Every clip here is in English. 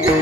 Thank.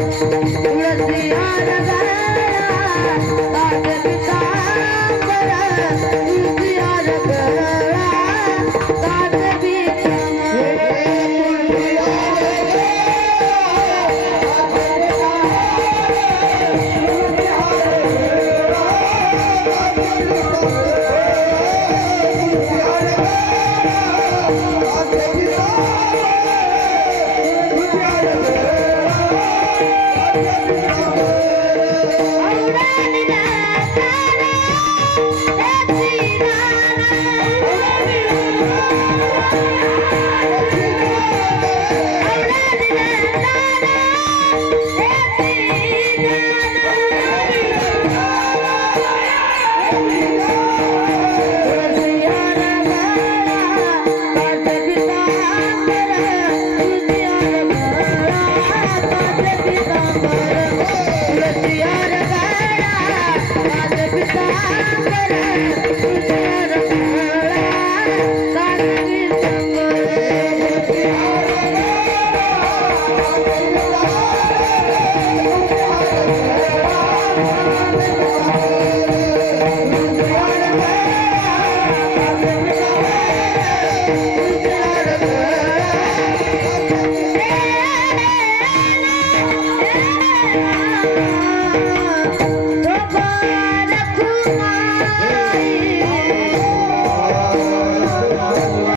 Thank you.